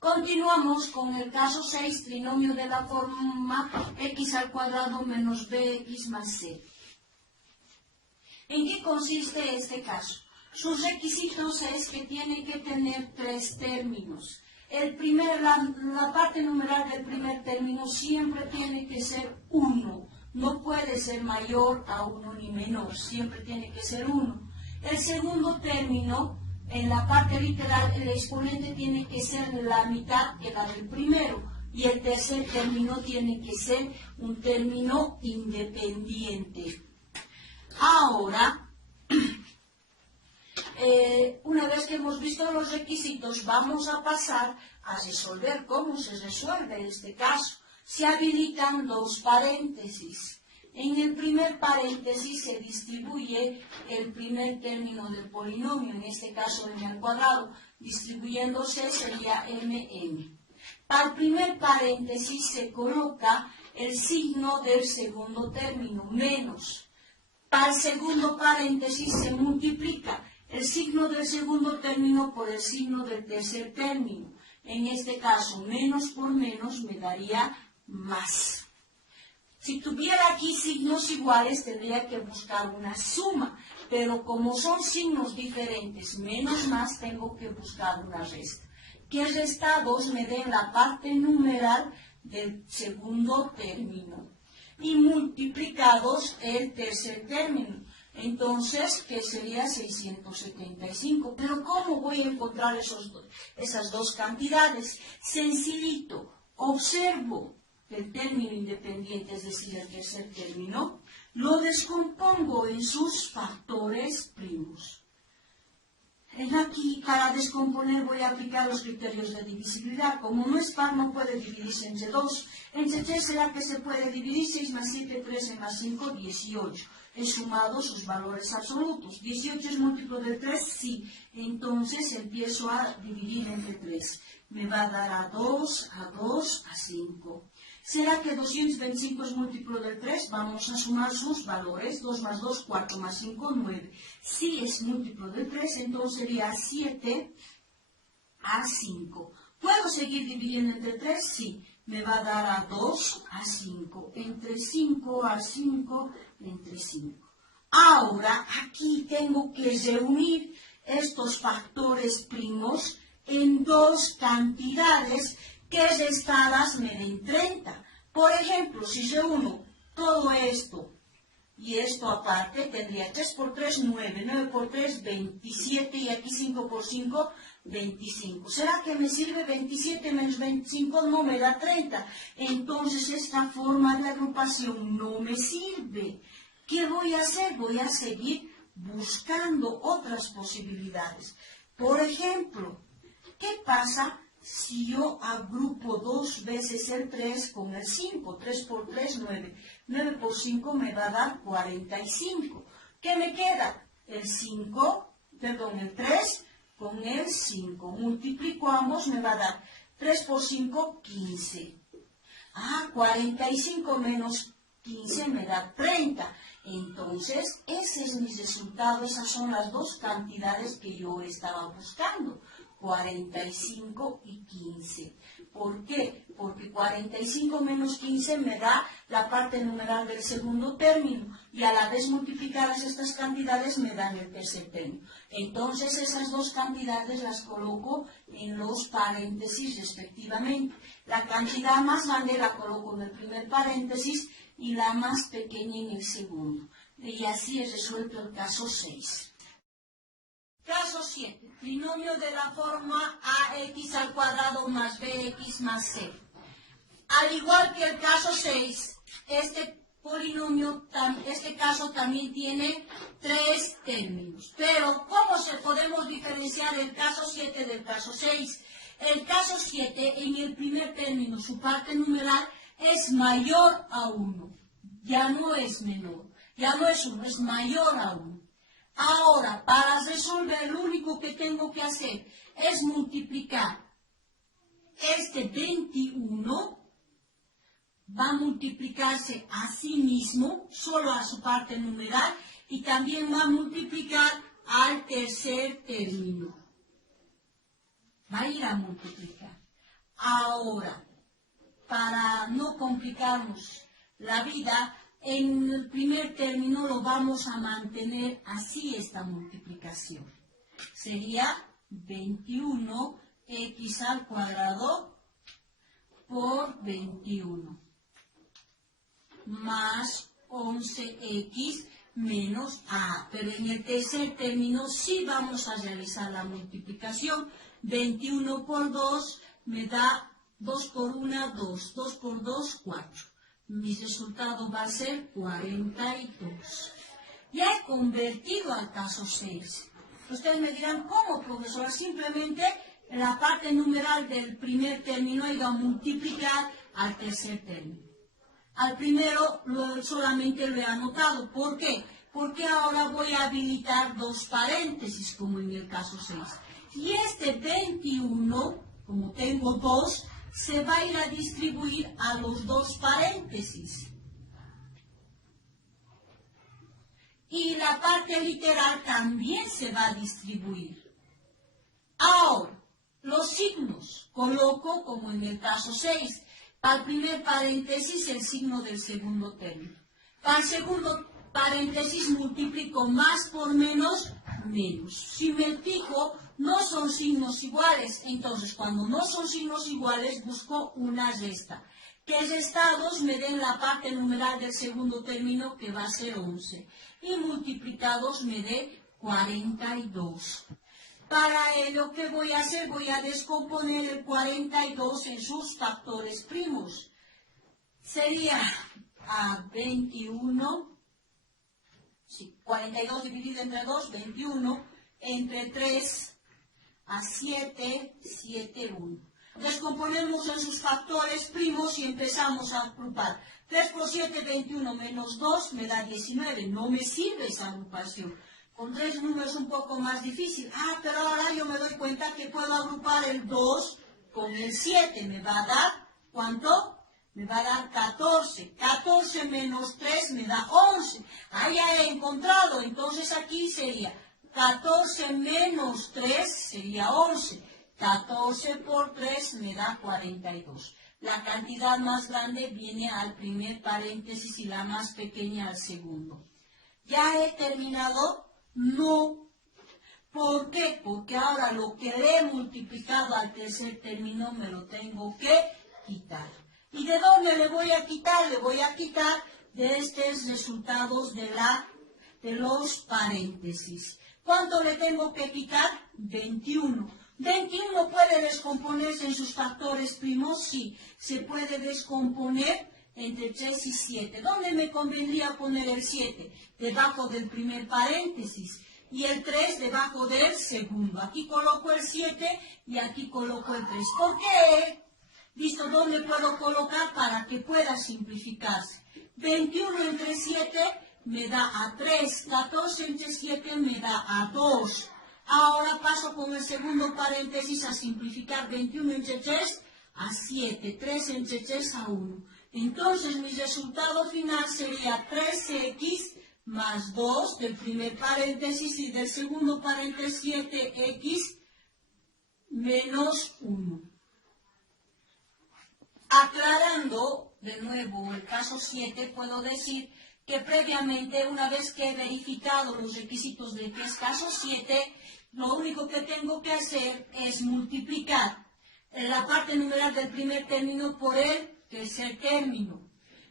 Continuamos con el caso 6, trinomio de la forma x al cuadrado menos bx más c. ¿En qué consiste este caso? Sus requisitos es que tiene que tener tres términos. La parte numeral del primer término siempre tiene que ser 1. No puede ser mayor a 1 ni menor, siempre tiene que ser 1. El segundo término, en la parte literal, el exponente tiene que ser la mitad que la del primero. Y el tercer término tiene que ser un término independiente. Ahora, una vez que hemos visto los requisitos, vamos a pasar a resolver cómo se resuelve este caso. Se habilitan dos paréntesis. En el primer paréntesis se distribuye el primer término del polinomio, en este caso m al cuadrado, distribuyéndose sería mm. Para el primer paréntesis se coloca el signo del segundo término, menos. Para el segundo paréntesis se multiplica el signo del segundo término por el signo del tercer término. En este caso, menos por menos me daría más. Si tuviera aquí signos iguales, tendría que buscar una suma, pero como son signos diferentes, menos más, tengo que buscar una resta. Que restados me den la parte numeral del segundo término y multiplicados el tercer término. Entonces, ¿qué sería 675? Pero ¿cómo voy a encontrar esas dos cantidades? Sencillito, observo el término independiente, es decir, el tercer término, lo descompongo en sus factores primos. Aquí, para descomponer, voy a aplicar los criterios de divisibilidad. Como no es par, no puede dividirse entre 2. Entre 3 será que se puede dividir 6 más 7, 13 más 5, 18. He sumado sus valores absolutos. 18 es múltiplo de 3, sí. Entonces empiezo a dividir entre 3. Me va a dar a 2, a 5. ¿Será que 225 es múltiplo del 3? Vamos a sumar sus valores. 2 más 2, 4 más 5, 9. Si es múltiplo del 3, entonces sería 7 a 5. ¿Puedo seguir dividiendo entre 3? Sí. Me va a dar a 2 a 5. Entre 5 a 5, entre 5. Ahora, aquí tengo que reunir estos factores primos en dos cantidades que restadas me den 30. Por ejemplo, si reúno todo esto y esto aparte, tendría 3 por 3, 9, 9 por 3, 27, y aquí 5 por 5, 25. ¿Será que me sirve 27 menos 25? No me da 30. Entonces, esta forma de agrupación no me sirve. ¿Qué voy a hacer? Voy a seguir buscando otras posibilidades. Por ejemplo, ¿qué pasa si yo agrupo dos veces el 3 con el 5? 3 por 3, 9. 9 por 5 me va a dar 45. ¿Qué me queda? El 3 con el 5. Multiplico ambos, me va a dar 3 por 5, 15. 45 menos 15 me da 30. Entonces, ese es mi resultado. Esas son las dos cantidades que yo estaba buscando. 45 y 15. ¿Por qué? Porque 45 menos 15 me da la parte numeral del segundo término y a la vez multiplicadas estas cantidades me dan el tercer término. Entonces esas dos cantidades las coloco en los paréntesis respectivamente. La cantidad más grande la coloco en el primer paréntesis y la más pequeña en el segundo. Y así es resuelto el caso 6. Caso 7. Trinomio de la forma ax al cuadrado más bx más c. Al igual que el caso 6, este caso también tiene tres términos. Pero, ¿cómo podemos diferenciar el caso 7 del caso 6? El caso 7, en el primer término, su parte numeral es mayor a 1. Ya no es menor. Ya no es 1, es mayor a 1. Ahora, para resolver, lo único que tengo que hacer es multiplicar este 21, va a multiplicarse a sí mismo, solo a su parte numeral, y también va a multiplicar al tercer término. Va a ir a multiplicar. Ahora, para no complicarnos la vida, en el primer término lo vamos a mantener así esta multiplicación. Sería 21x al cuadrado por 21 más 11x menos a. Pero en el tercer término sí vamos a realizar la multiplicación. 21 por 2 me da 2 por 1, 2. 2 por 2, 4. Mi resultado va a ser 42. Ya he convertido al caso 6. Ustedes me dirán, ¿cómo, profesora? Simplemente la parte numeral del primer término he ido a multiplicar al tercer término. Al primero solamente lo he anotado. ¿Por qué? Porque ahora voy a habilitar dos paréntesis, como en el caso 6. Y este 21, como tengo 2, se va a ir a distribuir a los dos paréntesis. Y la parte literal también se va a distribuir. Ahora, los signos coloco como en el caso 6. Al primer paréntesis el signo del segundo término. Para el segundo paréntesis multiplico más por menos, menos. Si me fijo, no son signos iguales. Entonces, cuando no son signos iguales, busco una resta. Que restados me den la parte numeral del segundo término, que va a ser 11. Y multiplicados me dé 42. Para ello, ¿qué voy a hacer? Voy a descomponer el 42 en sus factores primos. Sería a 21, 42 dividido entre 2, 21, entre 3, a 7, 7, 1. Descomponemos en sus factores primos y empezamos a agrupar. 3 por 7, 21, menos 2 me da 19. No me sirve esa agrupación. Con tres números un poco más difícil. Pero ahora yo me doy cuenta que puedo agrupar el 2 con el 7. Me va a dar, ¿cuánto? Me va a dar 14. 14 menos 3 me da 11. Ahí ya he encontrado. Entonces aquí sería 14 menos 3 sería 11. 14 por 3 me da 42. La cantidad más grande viene al primer paréntesis y la más pequeña al segundo. ¿Ya he terminado? No. ¿Por qué? Porque ahora lo que le he multiplicado al tercer término me lo tengo que quitar. ¿Y de dónde le voy a quitar? Le voy a quitar de estos resultados de los paréntesis. ¿Cuánto le tengo que quitar? 21. 21 puede descomponerse en sus factores primos, sí. Se puede descomponer entre 3 y 7. ¿Dónde me convendría poner el 7? Debajo del primer paréntesis. Y el 3 debajo del segundo. Aquí coloco el 7 y aquí coloco el 3. ¿Por qué? ¿Visto dónde puedo colocar para que pueda simplificarse? 21 entre 7 me da a 3. 14 entre 7 me da a 2. Ahora paso con el segundo paréntesis a simplificar. 21 entre 3 a 7. 3 entre 3 a 1. Entonces mi resultado final sería 3x más 2 del primer paréntesis y del segundo paréntesis 7x menos 1. Aclarando de nuevo el caso 7, puedo decir que previamente, una vez que he verificado los requisitos de que es caso 7, lo único que tengo que hacer es multiplicar la parte numeral del primer término por el tercer término.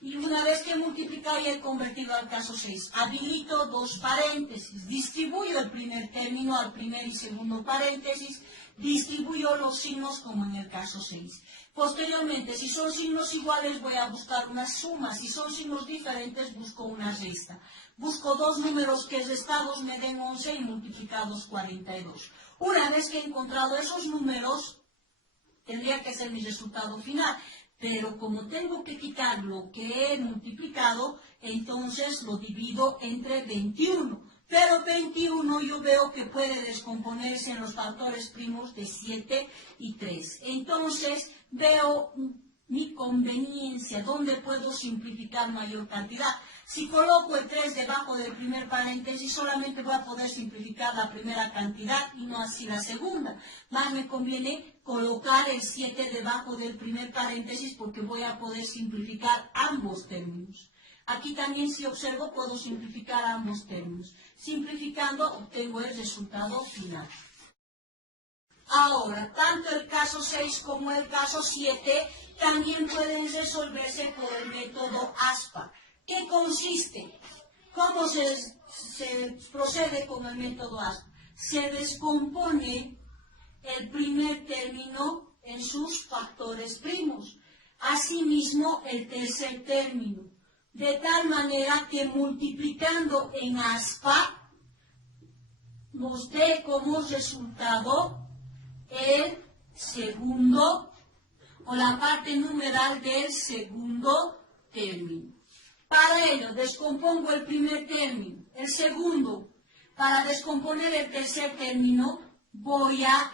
Y una vez que he multiplicado y he convertido al caso 6, habilito dos paréntesis, distribuyo el primer término al primer y segundo paréntesis, distribuyo los signos como en el caso 6. Posteriormente, si son signos iguales, voy a buscar una suma. Si son signos diferentes, busco una resta. Busco dos números que restados me den 11 y multiplicados 42. Una vez que he encontrado esos números, tendría que ser mi resultado final. Pero como tengo que quitar lo que he multiplicado, entonces lo divido entre 21. Pero 21 yo veo que puede descomponerse en los factores primos de 7 y 3. Entonces veo mi conveniencia, dónde puedo simplificar mayor cantidad. Si coloco el 3 debajo del primer paréntesis, solamente voy a poder simplificar la primera cantidad y no así la segunda. Más me conviene colocar el 7 debajo del primer paréntesis porque voy a poder simplificar ambos términos. Aquí también, si observo, puedo simplificar ambos términos. Simplificando, obtengo el resultado final. Ahora, tanto el caso 6 como el caso 7 también pueden resolverse por el método ASPA. ¿Qué consiste? ¿Cómo se procede con el método ASPA? Se descompone el primer término en sus factores primos. Asimismo, el tercer término. De tal manera que multiplicando en ASPA nos dé como resultado el segundo o la parte numeral del segundo término. Para ello, descompongo el primer término, el segundo. Para descomponer el tercer término, voy a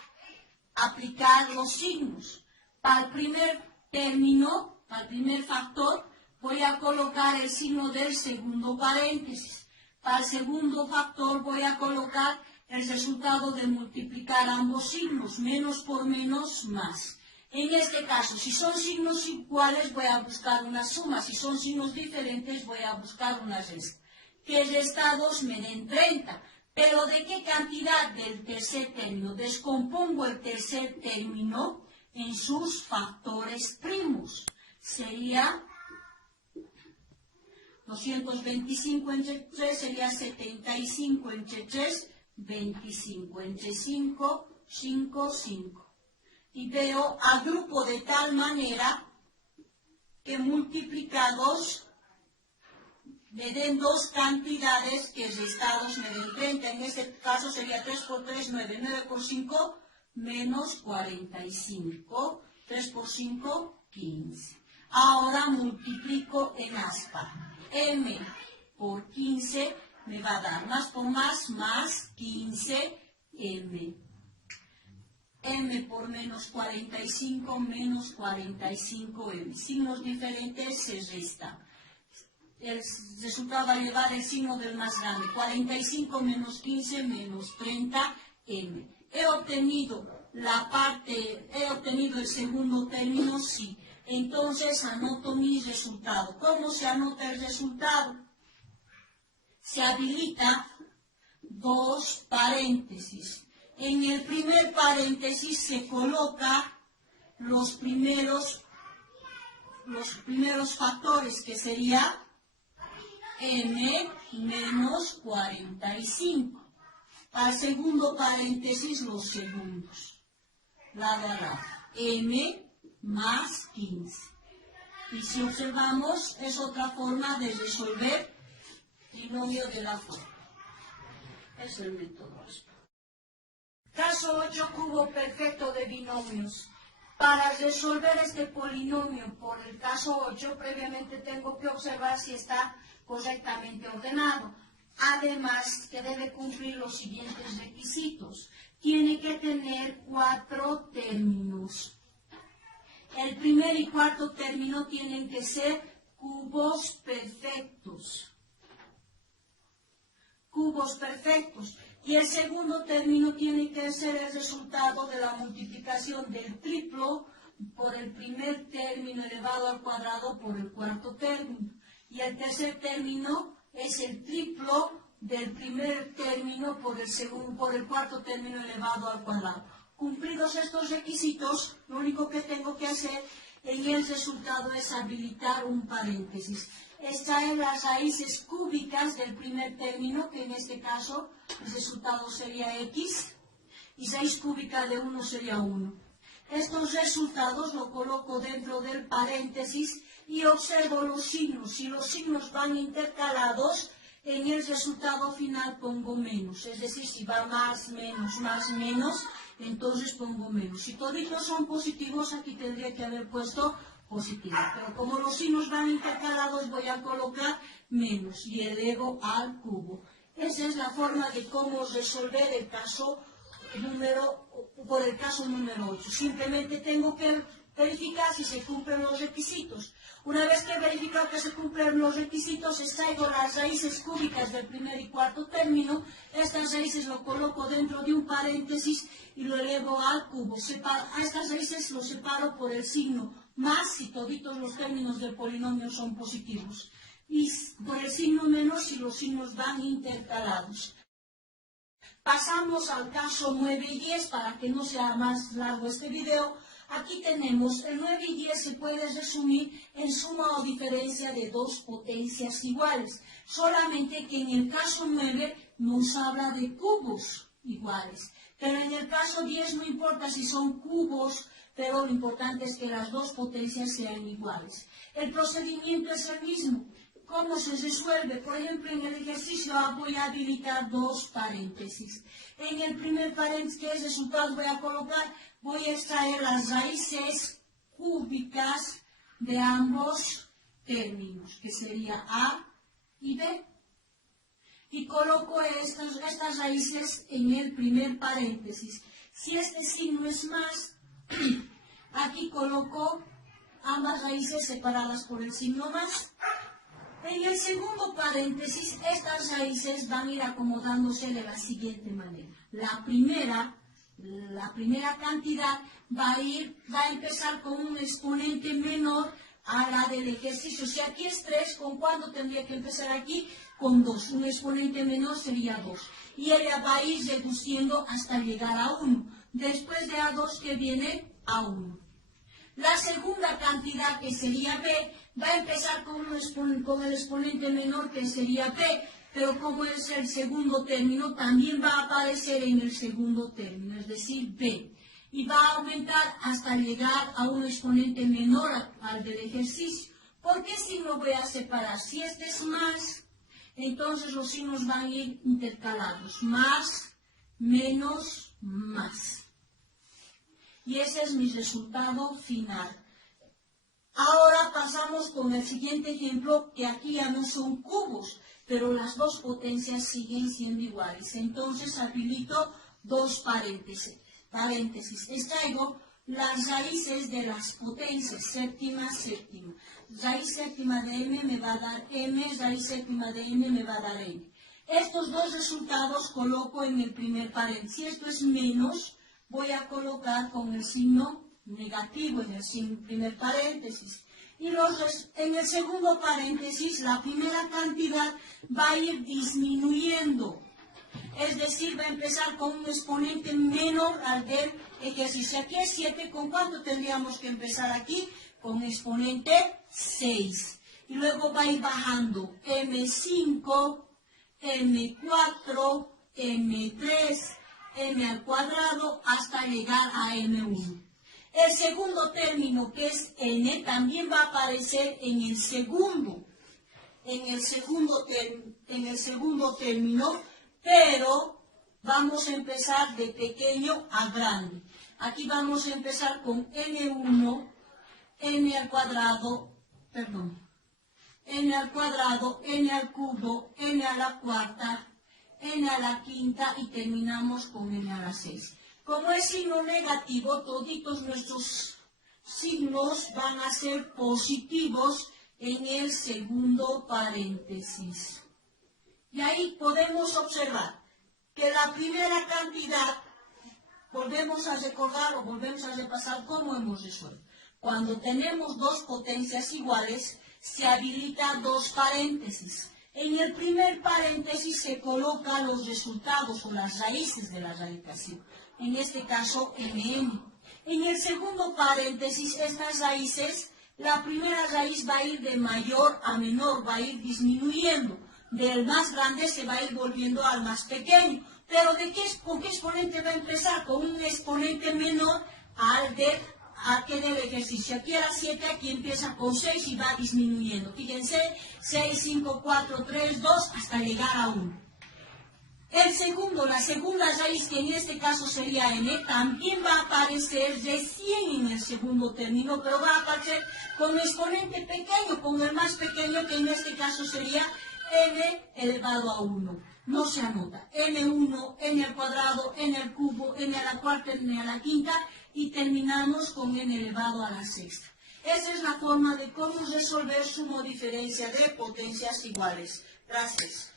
aplicar los signos. Para el primer término, para el primer factor, voy a colocar el signo del segundo paréntesis. Para el segundo factor, voy a colocar el resultado de multiplicar ambos signos, menos por menos, más. En este caso, si son signos iguales, voy a buscar una suma. Si son signos diferentes, voy a buscar una resta. Que restados me den 30. Pero ¿de qué cantidad del tercer término? Descompongo el tercer término en sus factores primos. Sería 225 entre 3, sería 75 entre 3, 25 entre 5, 5, 5. Y veo, agrupo de tal manera que multiplicados me den dos cantidades que restados me den 30. En este caso sería 3 por 3, 9. 9 por 5, menos 45. 3 por 5, 15. Ahora multiplico en ASPA. M por 15 me va a dar más por más 15M. M por menos 45 menos 45M. Signos diferentes se restan. El resultado va a llevar el signo del más grande. 45 menos 15 menos 30M. He obtenido el segundo término, sí. Entonces anoto mi resultado. ¿Cómo se anota el resultado? Se habilita dos paréntesis. En el primer paréntesis se coloca los primeros factores, que sería M menos 45. Al segundo paréntesis, los segundos. Lado a lado. M más 15. Y si observamos, es otra forma de resolver trinomio de la forma. Es el método ASPA. Caso 8, cubo perfecto de binomios. Para resolver este polinomio por el caso 8, previamente tengo que observar si está correctamente ordenado. Además, que debe cumplir los siguientes requisitos. Tiene que tener 4 términos. El primer y cuarto término tienen que ser cubos perfectos. Cubos perfectos. Y el segundo término tiene que ser el resultado de la multiplicación del triplo por el primer término elevado al cuadrado por el cuarto término. Y el tercer término es el triplo del primer término por el cuarto término elevado al cuadrado. Cumplidos estos requisitos, lo único que tengo que hacer en el resultado es habilitar un paréntesis. Extraer las raíces cúbicas del primer término, que en este caso el resultado sería X, y raíz cúbica de 1 sería 1. Estos resultados los coloco dentro del paréntesis y observo los signos. Si los signos van intercalados, en el resultado final pongo menos. Es decir, si va más, menos, entonces pongo menos. Si toditos son positivos, aquí tendría que haber puesto positivo. Pero como los signos van intercalados, voy a colocar menos y elevo al cubo. Esa es la forma de cómo resolver el caso número 8. Simplemente tengo que verificar si se cumplen los requisitos. Una vez que he verificado que se cumplen los requisitos, extraigo las raíces cúbicas del primer y cuarto término. Estas raíces lo coloco dentro de un paréntesis y lo elevo al cubo. A estas raíces lo separo por el signo más si toditos los términos del polinomio son positivos. Y por el signo menos si los signos van intercalados. Pasamos al caso 9 y 10 para que no sea más largo este video. Aquí tenemos el 9 y 10 se puede resumir en suma o diferencia de dos potencias iguales. Solamente que en el caso 9 nos habla de cubos iguales. Pero en el caso 10 no importa si son cubos, pero lo importante es que las dos potencias sean iguales. El procedimiento es el mismo. ¿Cómo se resuelve? Por ejemplo, en el ejercicio A voy a habilitar dos paréntesis. En el primer paréntesis, ¿qué resultados voy a colocar? Voy a extraer las raíces cúbicas de ambos términos, que sería A y B. Y coloco estas raíces en el primer paréntesis. Si este signo es más, aquí coloco ambas raíces separadas por el signo más. En el segundo paréntesis, estas raíces van a ir acomodándose de la siguiente manera. La primera cantidad va a empezar con un exponente menor a la del ejercicio. Si aquí es 3, ¿con cuánto tendría que empezar aquí? Con 2. Un exponente menor sería 2. Y ella va a ir reduciendo hasta llegar a 1. Después de A2, que viene a 1. La segunda cantidad, que sería B, va a empezar con el exponente menor, que sería B, pero como es el segundo término, también va a aparecer en el segundo término, es decir, B. Y va a aumentar hasta llegar a un exponente menor al del ejercicio. ¿Por qué signo voy a separar? Si este es más, entonces los signos van a ir intercalados. Más, menos, más. Y ese es mi resultado final. Ahora pasamos con el siguiente ejemplo, que aquí ya no son cubos, pero las dos potencias siguen siendo iguales. Entonces habilito dos paréntesis. Extraigo las raíces de las potencias, séptima, séptima. Raíz séptima de m me va a dar m, raíz séptima de n me va a dar n. Estos dos resultados coloco en el primer paréntesis. Si esto es menos, voy a colocar con el signo negativo en el primer paréntesis. Y en el segundo paréntesis, la primera cantidad va a ir disminuyendo. Es decir, va a empezar con un exponente menor al del ejercicio. Aquí es 7, ¿con cuánto tendríamos que empezar aquí? Con exponente 6. Y luego va a ir bajando M5, M4, M3, m al cuadrado hasta llegar a m1. El segundo término, que es n, también va a aparecer en el segundo término, pero vamos a empezar de pequeño a grande. Aquí vamos a empezar con n1, n al cuadrado, n al cubo, n a la cuarta, n a la quinta y terminamos con n a la 6. Como es signo negativo, toditos nuestros signos van a ser positivos en el segundo paréntesis. Y ahí podemos observar que la primera cantidad, volvemos a recordar o volvemos a repasar cómo hemos resuelto. Cuando tenemos dos potencias iguales, se habilita dos paréntesis. En el primer paréntesis se colocan los resultados o las raíces de la radicación. En este caso, mn. En el segundo paréntesis, estas raíces, la primera raíz va a ir de mayor a menor, va a ir disminuyendo. Del más grande se va a ir volviendo al más pequeño. Pero ¿con qué exponente va a empezar? Con un exponente menor al del ejercicio. Aquí era 7, aquí empieza con 6 y va disminuyendo. Fíjense, 6, 5, 4, 3, 2, hasta llegar a 1. La segunda raíz, que en este caso sería n, también va a aparecer recién en el segundo término, pero va a aparecer con un exponente pequeño, con el más pequeño, que en este caso sería n elevado a 1. No se anota. n1, n al cuadrado, n al cubo, n a la cuarta, n a la quinta, y terminamos con n elevado a la sexta. Esa es la forma de cómo resolver sumo diferencia de potencias iguales. Gracias.